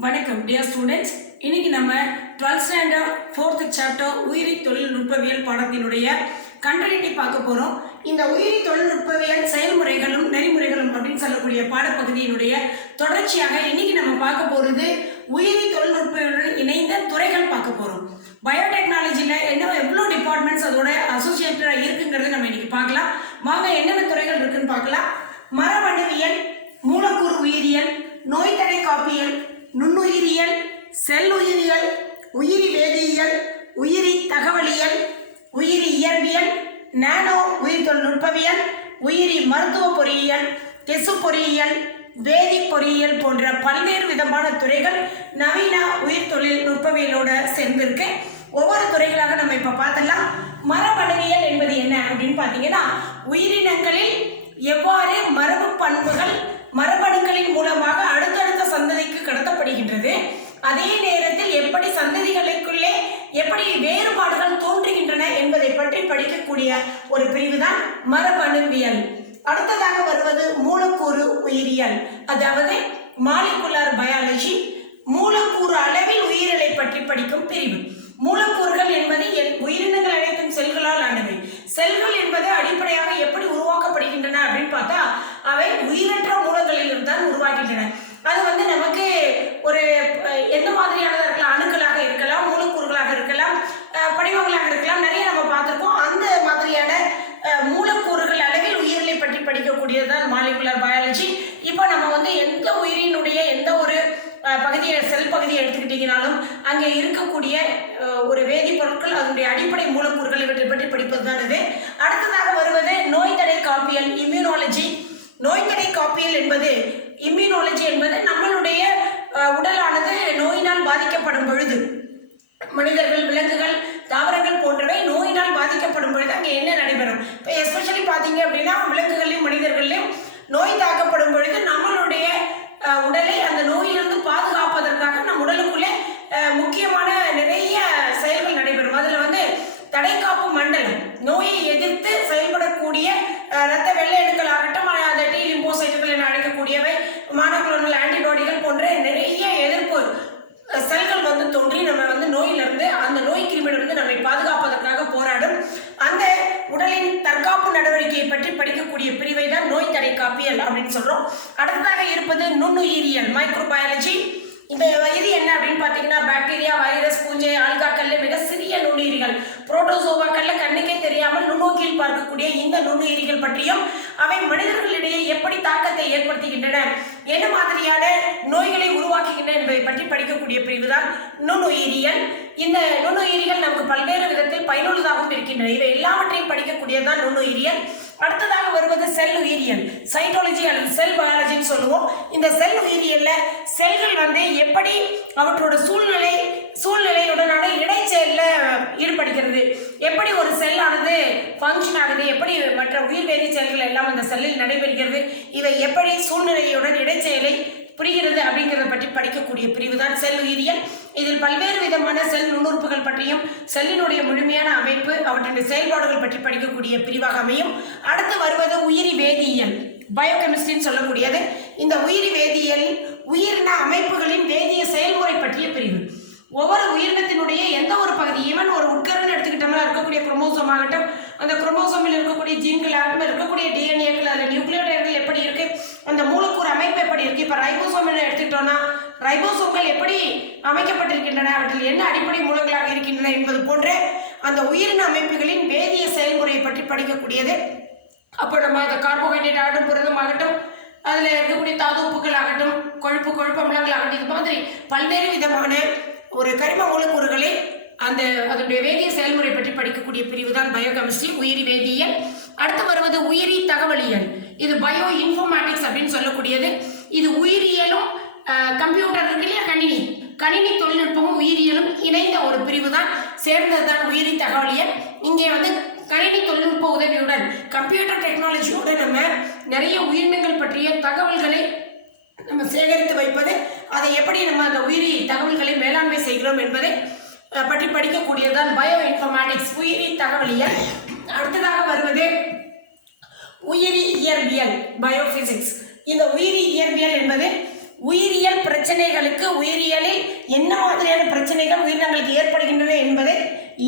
வணக்கம் dear students. இன்னைக்கு நம்ம 12th ஸ்டாண்டர்ட் 4th சாப்டர் உயிரி தொழில்நுட்பவியல் பாடத்தினுடைய கண்டென்ட்டை பார்க்க போறோம். இந்த உயிரி தொழில்நுட்பவியல் செயல்முறைகளும் நெறிமுறைகளும் அப்படின்னு சொல்லக்கூடிய பாடப்பகுதியினுடைய தொடர்ச்சியாக இன்னைக்கு நம்ம பார்க்க போறது உயிரி தொழில்நுட்பவியலுடன் இணைந்த துறைகள் பார்க்க போறோம். பயோடெக்னாலஜியில் எவ்வளோ டிபார்ட்மெண்ட்ஸ் அதோட அசோசியேட்டடாக இருக்குங்கிறது நம்ம இன்னைக்கு பார்க்கலாம். வாங்க என்னென்ன துறைகள் இருக்குன்னு பார்க்கலாம். மரபணுவியல், மூலக்கூறு உயிரியல், நோய் தடை காப்பியல், நுண்ணுயிரியல், செல் உயிரியல், உயிரி வேதியியல், உயிரி தகவலியல், உயிரி இயற்பியல், நானோ உயிர் தொழில்நுட்பவியல், உயிரி மருத்துவ பொறியியல், திசு பொறியியல், வேதி பொறியியல் போன்ற பல்வேறு விதமான துறைகள் நவீன உயிர் தொழில்நுட்பவியலோட சேர்ந்திருக்கு. ஒவ்வொரு துறைகளாக நம்ம இப்போ பார்த்தலாம். மரபணுவியல் என்பது என்ன அப்படின்னு பார்த்தீங்கன்னா, உயிரினங்களில் எவ்வாறு மரபு பண்புகள் மரபணுக்களின் மூலமாக அடுத்தடுத்த சந்ததிக்கு கடத்தப்படுகின்றது, அதே நேரத்தில் எப்படி சந்ததிகளுக்குள்ளே எப்படி வேறுபாடுகள் தோன்றுகின்றன என்பதை பற்றி படிக்கக்கூடிய ஒரு பிரிவு தான் மரபணுவியல். அடுத்ததாக வருவது மூலக்கூறு உயிரியல், அதாவது மாலிகுலர் பயாலஜி. மூலக்கூறு அளவில் உயிரிலை பற்றி படிக்கும் பிரிவு. மூலக்கூறுகள் என்பது உயிரினங்கள் அனைத்தும் செல்களால் ஆனவை. செல்கள் என்பது அடிப்படையாக எப்படி உருவாக்கப்படுகின்றன அப்படின்னு பார்த்தா, அவை உயிரற்ற மூலங்களில் தான் உருவாகின்றன. அது நமக்கு ஒரு எந்த மாதிரியானதாக இருக்கலாம், அணுக்களாக இருக்கலாம், மூலக்கூறுகளாக இருக்கலாம், படிவங்களாக இருக்கலாம், நிறைய நம்ம பார்த்துருக்கோம். அந்த மாதிரியான மூலக்கூறுகள் அளவில் உயிரிலை பற்றி படிக்கக்கூடியதுதான் மாலிகுலர் பயாலஜி. இப்போ நம்ம எந்த உயிரினுடைய எந்த ஒரு பகுதியை செல் பகுதியை எடுத்துக்கிட்டீங்கனாலும் அங்கே இருக்கக்கூடிய ஒரு வேதிப்பொருட்கள், அதனுடைய அடிப்படை மூலக்கூறுகள் இவற்றை பற்றி படிப்பது தான் இது. அடுத்ததாக வருவது நோய் தடை காப்பியல், இம்யூனாலஜி. நோய் தடை காப்பியல் என்பது இம்யூனாலஜி என்பது நம்மளுடைய உடலானது நோயினால் பாதிக்கப்படும் பொழுது, மனிதர்கள், விலங்குகள், தாவரங்கள் போன்றவை நோயினால் பாதிக்கப்படும் பொழுது அங்கே என்ன நடைபெறும். இப்போ எஸ்பெஷலி பார்த்தீங்க அப்படின்னா, விலங்குகளையும் மனிதர்களையும் நோய் தாக்கப்படும் பொழுது நம்மளுடைய உடலை அந்த நோயிலிருந்து பாதுகாப்பதற்காக நம் உடலுக்குள்ளே முக்கியமான நிறைய செயல்கள் நடைபெறும். அதில் தடைக்காப்பு மண்டலம், நோயை எதிர்த்து செயல்படக்கூடிய இரத்த வெள்ளை அணுக்கள் ஆகட்டும், அந்த டி லிம்போசைட்டுகள் என அழைக்கக்கூடியவை, மானோக்ளோனல் ஆன்டிபாடிகள் போன்ற நிறைய எதிர்ப்பு செல்கள் தோன்றி நம்ம நோயிலிருந்து, அந்த நோய் கிருமியிலிருந்து நம்மை பாதுகாப்பதற்காக போராடும். அந்த உடலின் தற்காப்பு நடவடிக்கையை பற்றி படிக்கக்கூடிய பிரிவை தான் நோய் தடை காப்பியல் அப்படின்னு சொல்றோம். அடுத்ததாக இருப்பது நுண்ணுயிரியல், மைக்ரோபயாலஜி. இந்த இது என்ன அப்படின்னு பார்த்தீங்கன்னா, பாக்டீரியா, வைரஸ், பூஞ்சை, ஆல்காக்கல்ல மிக சிறிய நுண்ணுயிரிகள், புரோட்டோசோவாக்கள்ல கண்ணுக்கே தெரியாமல் நுண்ணோக்கில் பார்க்கக்கூடிய இந்த நுண்ணுயிரிகள் பற்றியும், அவை மனிதர்களிடையே எப்படி தாக்கத்தை ஏற்படுத்துகின்றன, என்ன மாதிரியான நோய்களை உருவாக்குகின்றன என்பதை பற்றி படிக்கக்கூடிய பிரிவு தான் நுண்ணுயிரியல். இந்த நுண்ணுயிரிகள் நமக்கு பல்வேறு விதத்தில் பயனுள்ளதாகவும் இருக்கின்றன. இவை எல்லாவற்றையும் படிக்கக்கூடியதுதான் நுண்ணுயிரியல். அடுத்ததாக வருவது செல் உயிரியல், சைட்டாலஜி அல்லது செல் பயாலஜின்னு சொல்லுவோம். இந்த செல் உயிரியல்ல செல்கள் எப்படி அவற்றோட சூழ்நிலையுடனான இடைச்செயல்ல ஈடுபடுகிறது, எப்படி ஒரு செல்லானது ஃபங்க்ஷன் ஆகுது, எப்படி மற்ற உயிர் வேதி செயல்கள் எல்லாம் அந்த செல்லில் நடைபெறுகிறது, இவை எப்படி சூழ்நிலையுடன் இடைச்செயலை புரிகிறது அப்படிங்கிறத பற்றி படிக்கக்கூடிய பிரிவு தான் செல் உயிரியல். இதில் பல்வேறு விதமான செல் நுண்ணுறுப்புகள் பற்றியும், செல்லினுடைய முழுமையான அமைப்பு, அவற்றின் செயல்பாடுகள் பற்றி படிக்கக்கூடிய பிரிவாக அமையும். அடுத்து வருவது உயிரி வேதியியல், பயோகெமிஸ்ட்ரின்னு சொல்லக்கூடியது. இந்த உயிரி வேதியியல் உயிரின அமைப்புகளின் வேதிய செயல்முறை பற்றிய பிரிவு. ஒவ்வொரு உயிரினத்தினுடைய எந்த ஒரு பகுதி, ஈவன் ஒரு உட்கருன்னு எடுத்துக்கிட்டோம்னா இருக்கக்கூடிய குரோமோசோம் ஆகட்டும், அந்த குரோமோசோமில் இருக்கக்கூடிய ஜீன்கள் ஆகட்டும், இருக்கக்கூடிய டிஎன்ஏக்கள், அதில் நியூக்ளியோடைடுகள் எப்படி இருக்கு, அந்த மூலக்கூறு அமைப்பு எப்படி இருக்கு. இப்போ ரைபோசோம் எடுத்துக்கிட்டோம்னா ரைபோசோம்கள் எப்படி அமைக்கப்பட்டிருக்கின்றன, அவற்றில் என்ன அடிப்படை மூலங்களாக இருக்கின்றன என்பது போன்ற அந்த உயிரின அமைப்புகளின் வேதிய செயல்முறையை பற்றி படிக்கக்கூடியது. அப்போ நம்ம அந்த கார்போஹைட்ரேட் ஆகட்டும், புரதம் ஆகட்டும், அதில் இருக்கக்கூடிய தாது உப்புகள் ஆகட்டும், கொழுப்பு அமிலங்கள் ஆகட்டும், இது மாதிரி பல்வேறு விதமான ஒரு கரிம மூலக்கூறுகளை அதனுடைய வேதிய செயல்முறை பற்றி படிக்கக்கூடிய பிரிவு தான் பயோகெமிஸ்ட்ரி, உயிரி வேதியியல். அடுத்து வருவது உயிரி தகவலியல். இது பயோ இன்ஃபர்மேட்டிக்ஸ் அப்படின்னு சொல்லக்கூடியது. இது உயிரியலும் கம்ப்யூட்டர் இருக்கு இல்லையா, கணினி தொழில்நுட்பமும் உயிரியலும் இணைந்த ஒரு பிரிவு தான், சேர்ந்தது தான் உயிரி தகவலியல். இங்கே கணினி தொழில்நுட்ப உதவியுடன், கம்ப்யூட்டர் டெக்னாலஜியோடு நம்ம நிறைய உயிரினங்கள் பற்றிய தகவல்களை நம்ம சேகரித்து வைப்பது, அதை எப்படி நம்ம அந்த உயிரி தகவல்களை மேலாண்மை செய்கிறோம் என்பதை பற்றி படிக்கக்கூடியதுதான் பயோ இன்ஃபர்மேட்டிக்ஸ், உயிரி தகவலியல். அடுத்ததாக வருவது உயிரி இயற்பியல், பயோபிசிக்ஸ். இந்த உயிரி இயற்பியல் என்பது உயிரியல் பிரச்சனைகளுக்கு உயிரியலில் என்ன மாதிரியான பிரச்சனைகள் உயிரினங்களுக்கு ஏற்படுகின்றன என்பதை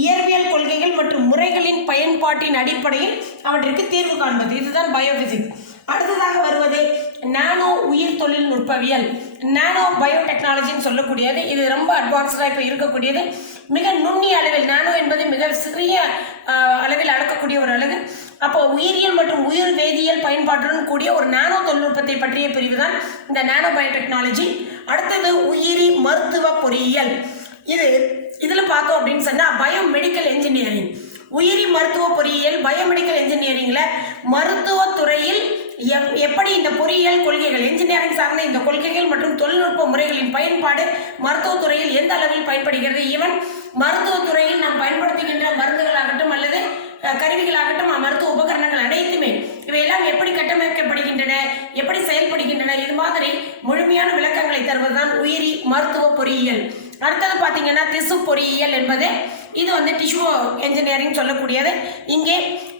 இயற்பியல் கொள்கைகள் மற்றும் முறைகளின் பயன்பாட்டின் அடிப்படையில் அவற்றிற்கு தீர்வு காண்பது, இதுதான் பயோபிசிக்ஸ். அடுத்ததாக வருவது நானோ உயிர் தொழில்நுட்பவியல், நானோ பயோடெக்னாலஜின்னு சொல்லக்கூடியது. இது ரொம்ப அட்வான்ஸ்டாக இப்போ இருக்கக்கூடியது. மிக நுண்ணிய அளவில், நானோ என்பது மிக சிறிய அளவில் அளக்கக்கூடிய ஒரு அளவு. அப்போ உயிரியல் மற்றும் உயிர் வேதியியல் பயன்பாட்டுடன் கூடிய ஒரு நானோ தொழில்நுட்பத்தை பற்றிய பிரிவு தான் இந்த நானோ பயோடெக்னாலஜி. அடுத்தது உயிரி மருத்துவ பொறியியல். இதில் பார்த்தோம் அப்படின்னு சொன்னால் பயோமெடிக்கல் என்ஜினியரிங், உயிரி மருத்துவ பொறியியல், பயோமெடிக்கல் என்ஜினியரிங்கில் மருத்துவத்துறையில் எப்படி இந்த பொறியியல் கொள்கைகள், என்ஜினியரிங் சார்ந்த இந்த கொள்கைகள் மற்றும் தொழில்நுட்ப முறைகளின் பயன்பாடு மருத்துவத்துறையில் எந்த அளவில் பயன்படுகிறது, ஈவன் மருத்துவத்துறையில் நாம் பயன்படுத்துகின்ற மருந்துகளாகட்டும் அல்லது கருவிகளாகட்டும், மருத்துவ உபகரணங்கள் அனைத்துமே இவையெல்லாம் எப்படி கட்டமைக்கப்படுகின்றன, எப்படி செயல்படுகின்றன, இது மாதிரி முழுமையான விளக்கங்களை தருவதுதான் உயிரி மருத்துவ பொறியியல். அடுத்தது பார்த்தீங்கன்னா திசு பொறியியல் என்பது இது டிஷ்யூ என்ஜினியரிங் சொல்லக்கூடியது. இங்கே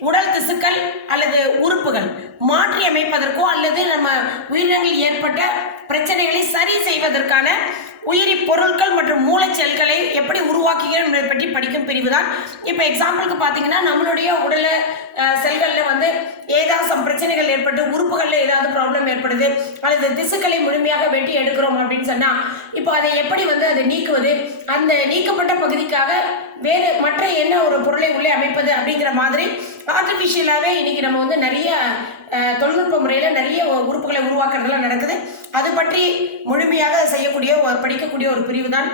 உடல் திசுக்கள் அல்லது உறுப்புகள் மாற்றி அமைப்பதற்கோ அல்லது நம்ம உயிரினங்களில் ஏற்பட்ட பிரச்சனைகளை சரி செய்வதற்கான உயிரி பொருட்கள் மற்றும் மூளைச்செல்களை எப்படி உருவாக்குகிறோம் என்பதை பற்றி படிக்கும் பிரிவு தான். இப்போ எக்ஸாம்பிளுக்கு பார்த்தீங்கன்னா நம்மளுடைய உடல் செல்களில் ஏதாவது பிரச்சனைகள் ஏற்பட்டு உறுப்புகளில் ஏதாவது ப்ராப்ளம் ஏற்படுது அல்லது திசுக்களை முழுமையாக வெட்டி எடுக்கிறோம் அப்படின்னு சொன்னால் இப்போ அதை எப்படி அதை நீக்குவது, அந்த நீக்கப்பட்ட பகுதிக்காக வேறு மற்ற என்ன ஒரு பொருளை உள்ளே அமைப்பது அப்படிங்கிற மாதிரி ஆர்டிஃபிஷியலாகவே இன்றைக்கி நம்ம நிறைய தொழில்நுட்ப முறையில் நிறைய உறுப்புகளை உருவாக்குறதுலாம் நடக்குது. அது பற்றி முழுமையாக செய்யக்கூடிய படிக்கக்கூடிய ஒரு பிரிவு தான்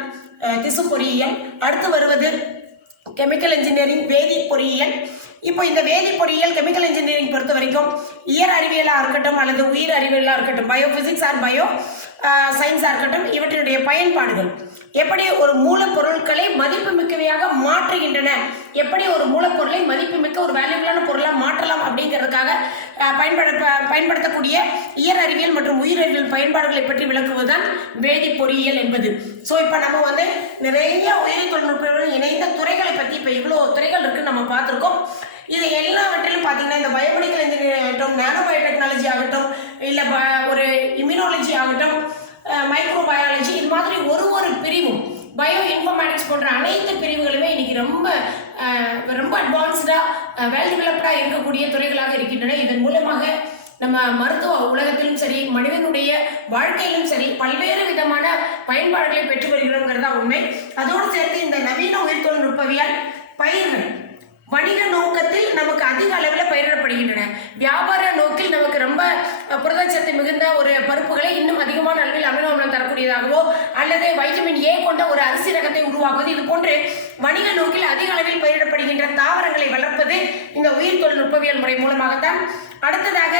திசு பொறியியல். அடுத்து வருவது கெமிக்கல் இன்ஜினியரிங், வேதி பொறியியல். இப்போ இந்த வேதி பொறியியல் கெமிக்கல் இன்ஜினியரிங் பொறுத்த வரைக்கும் இயற் அறிவியலாக இருக்கட்டும் அல்லது உயிர் அறிவியலாக இருக்கட்டும், பயோபிசிக்ஸ் ஆர் பயோ சயின்ஸாக இருக்கட்டும், இவற்றினுடைய பயன்பாடுகள் எப்படி ஒரு மூலப்பொருட்களை மதிப்புமிக்கவையாக மாற்றுகின்றன, எப்படி ஒரு மூலப்பொருளை மதிப்புமிக்க ஒரு வேல்யூபிளான பொருளாக மாற்றலாம் அப்படிங்கிறதுக்காக பயன்படுத்தக்கூடிய இயற் அறிவியல் மற்றும் உயிரறிவியல் பயன்பாடுகளை பற்றி விளக்குவதுதான் வேதி பொறியியல் என்பது. ஸோ இப்போ நம்ம நிறைய உயிரி தொழில்நுட்பங்களுடன் இணைந்த துறைகளை பற்றி இப்போ இவ்வளோ துறைகள் இருக்குன்னு நம்ம பார்த்துருக்கோம். இது எல்லாவற்றிலும் பார்த்தீங்கன்னா இந்த பயோமெடிக்கல் இன்ஜினியரிங் ஆகட்டும், நானோ பயோடெக்னாலஜி ஆகட்டும், இல்லை ஒரு இம்யூனாலஜி ஆகட்டும், மைக்ரோ பயாலஜி, இது மாதிரி ஒரு பிரிவும் பயோ இன்ஃபர்மேட்டிக்ஸ் போன்ற அனைத்து பிரிவுகளுமே இன்னைக்கு ரொம்ப அட்வான்ஸ்டாக வெல் டெவலப்டாக இருக்கக்கூடிய துறைகளாக இருக்கின்றன. இதன் மூலமாக நம்ம மருத்துவ உலகத்திலும் சரி, மனிதனுடைய வாழ்க்கையிலும் சரி பல்வேறு விதமான பயன்பாடுகளை பெற்று வருகிறோங்கிறதா உண்மை. அதோடு சேர்த்து இந்த நவீன உயிர் தொழில்நுட்பவியல் பயிர்கள் வணிக நோக்கத்தில் நமக்கு அதிக அளவில் பயிரிடப்படுகின்றன. வியாபார நோக்கில் நமக்கு ரொம்ப புரதச்சத்து மிகுந்த ஒரு பருப்புகளை இன்னும் அதிகமான அளவில் அமினோ அமிலம் தரக்கூடியதாகவோ அல்லது வைட்டமின் ஏ கொண்ட ஒரு அரிசி ரகத்தை உருவாக்குவது, இது போன்று வணிக நோக்கில் அதிக அளவில் பயிரிடப்படுகின்ற தாவரங்களை வளர்ப்பது இந்த உயிர் தொழில்நுட்பவியல் முறை மூலமாகத்தான். அடுத்ததாக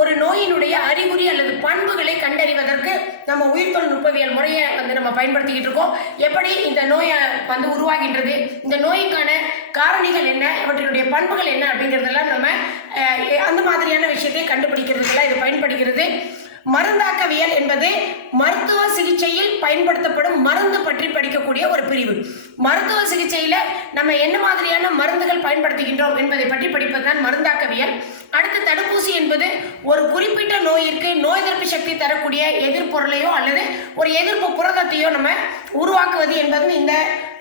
ஒரு நோயினுடைய அறிகுறி அல்லது பண்புகளை கண்டறிவதற்கு நம்ம உயிர் தொழில்நுட்பவியல் முறையை நம்ம பயன்படுத்திக்கிட்டு இருக்கோம். எப்படி இந்த நோயை உருவாகின்றது, இந்த நோய்க்கான காரணிகள் என்ன, அவற்றினுடைய பண்புகள் என்ன அப்படிங்கிறதெல்லாம் நம்ம அந்த மாதிரியான விஷயத்தை கண்டுபிடிக்கிறதுக்கெல்லாம் இது பயன்படுகிறது. மருந்தாக்கவியல் என்பது மருத்துவ சிகிச்சையில் பயன்படுத்தப்படும் மருந்து பற்றி படிக்கக்கூடிய ஒரு பிரிவு. மருத்துவ சிகிச்சையில் நம்ம என்ன மாதிரியான மருந்துகள் பயன்படுத்துகின்றோம் என்பதை பற்றி படிப்பதுதான் மருந்தாக்கவியல். அடுத்து தடுப்பூசி என்பது ஒரு குறிப்பிட்ட நோயிற்கு நோய் எதிர்ப்பு சக்தி தரக்கூடிய எதிர்ப்பொருளையோ அல்லது ஒரு எதிர்ப்பு புரதத்தையோ நம்ம உருவாக்குவது என்பது இந்த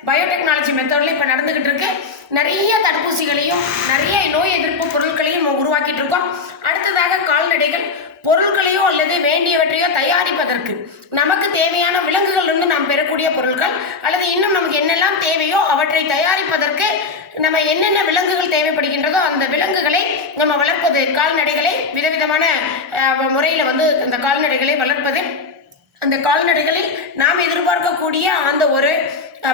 பயோடெக்னாலஜி மெத்தடில் இப்போ நடந்துகிட்டு இருக்கு. நிறைய தடுப்பூசிகளையும் நிறைய நோய் எதிர்ப்பு பொருட்களையும் நம்ம உருவாக்கிட்டு இருக்கோம். அடுத்ததாக கால்நடைகள் பொருட்களையோ அல்லது வேண்டியவற்றையோ தயாரிப்பதற்கு நமக்கு தேவையான விலங்குகளிலிருந்து நாம் பெறக்கூடிய பொருட்கள் அல்லது இன்னும் நமக்கு என்னெல்லாம் தேவையோ அவற்றை தயாரிப்பதற்கு நம்ம என்னென்ன விலங்குகள் தேவைப்படுகின்றதோ அந்த விலங்குகளை நம்ம வளர்ப்பது, கால்நடைகளை விதவிதமான முறையில் அந்த கால்நடைகளை வளர்ப்பது, அந்த கால்நடைகளில் நாம் எதிர்பார்க்கக்கூடிய அந்த ஒரு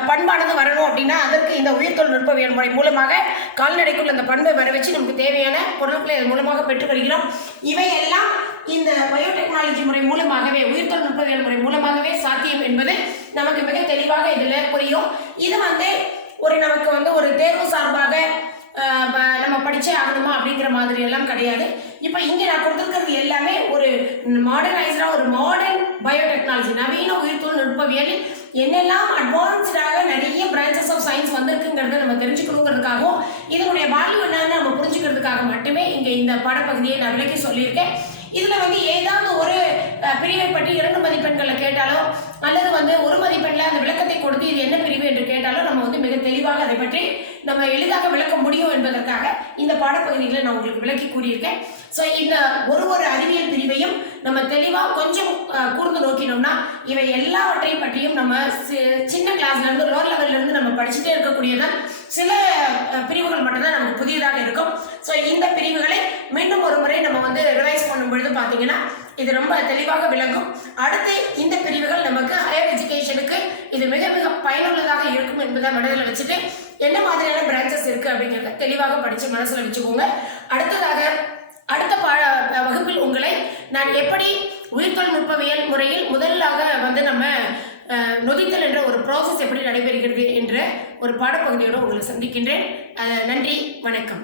பண்பானது வரணும் அப்படின்னா அதற்கு இந்த உயிர் தொழில்நுட்பவியல் முறை மூலமாக கால்நடைக்குள் அந்த பண்பை வர வச்சு நமக்கு தேவையான பொருட்களை இதன் மூலமாக பெற்று வருகிறோம். இவையெல்லாம் இந்த பயோடெக்னாலஜி முறை மூலமாகவே, உயிர் தொழில்நுட்பவியல் முறை மூலமாகவே சாத்தியம் என்பது நமக்கு மிக தெளிவாக இதில் புரியும். இது நமக்கு ஒரு தேர்வு சார்பாக நம்ம படிச்சே ஆகணுமா அப்படிங்கிற மாதிரி எல்லாம் கிடையாது. இப்போ இங்கே நான் கொடுத்துருக்கிறது எல்லாமே ஒரு மாடர்னைஸ்டாக ஒரு மாடர்ன் பயோடெக்னாலஜி, நவீன உயிர் தொழில்நுட்பவியலில் என்னெல்லாம் அட்வான்ஸ்டாக நிறைய பிரான்ச்சஸ் ஆஃப் சயின்ஸ் வந்திருக்குங்கிறத நம்ம தெரிஞ்சுக்கணுங்கிறதுக்காகவும் இதனுடைய வேல்யூ என்னன்னு நம்ம புரிஞ்சுக்கிறதுக்காக மட்டுமே இங்கே இந்த பாடப்பகுதியை நான் விளக்கி சொல்லியிருக்கேன். இதில் வந்து ஏதாவது ஒரு பிரிவை பற்றி 2 மதிப்பெண்களை கேட்டாலோ அல்லது வந்து 1 மதிப்பெண்ணில் அந்த விளக்கத்தை கொடுத்து இது என்ன பிரிவு என்று கேட்டாலும் நம்ம வந்து மிக தெளிவாக அதை பற்றி நம்ம எளிதாக விளக்க முடியும் என்பதற்காக இந்த பாடப்பகுதிகளை நான் உங்களுக்கு விளக்கி கூறியிருக்கேன். ஸோ இந்த ஒரு அறிவியல் பிரிவையும் நம்ம தெளிவாக கொஞ்சம் கூர்ந்து நோக்கினோம்னா இவை எல்லாவற்றையும் பற்றியும் நம்ம சின்ன கிளாஸ்லேருந்து லோவர் லெவல்லேருந்து நம்ம படிச்சுட்டே இருக்கக்கூடியதான் சில பிரிவுகள் மட்டும்தான் நமக்கு புதியதாக இருக்கும். ஸோ இந்த பிரிவுகளை மீண்டும் ஒரு முறை நம்ம வந்து ரிவைஸ் பண்ணும் பொழுது பார்த்தீங்கன்னா இது ரொம்ப தெளிவாக விளங்கும். அடுத்து இந்த பிரிவுகள் நமக்கு ஹையர் எஜுகேஷனுக்கு இது மிக மிக பயனுள்ளதாக இருக்கும் என்பதை மனதில் வச்சுட்டு என்ன மாதிரியான பிரான்ச்சஸ் இருக்குது அப்படிங்கிறத தெளிவாக படித்து மனசில் வச்சுக்கோங்க. அடுத்ததாக அடுத்த வகுப்பில் உங்களை நான் எப்படி உயிர் தொழில்நுட்பவியல் முறையில் முதலாக வந்து நம்ம நொதித்தல் என்ற ஒரு ப்ராசஸ் எப்படி நடைபெறுகிறது என்ற ஒரு பாடப்பகுதியோடு உங்களை சந்திக்கின்றேன். நன்றி, வணக்கம்.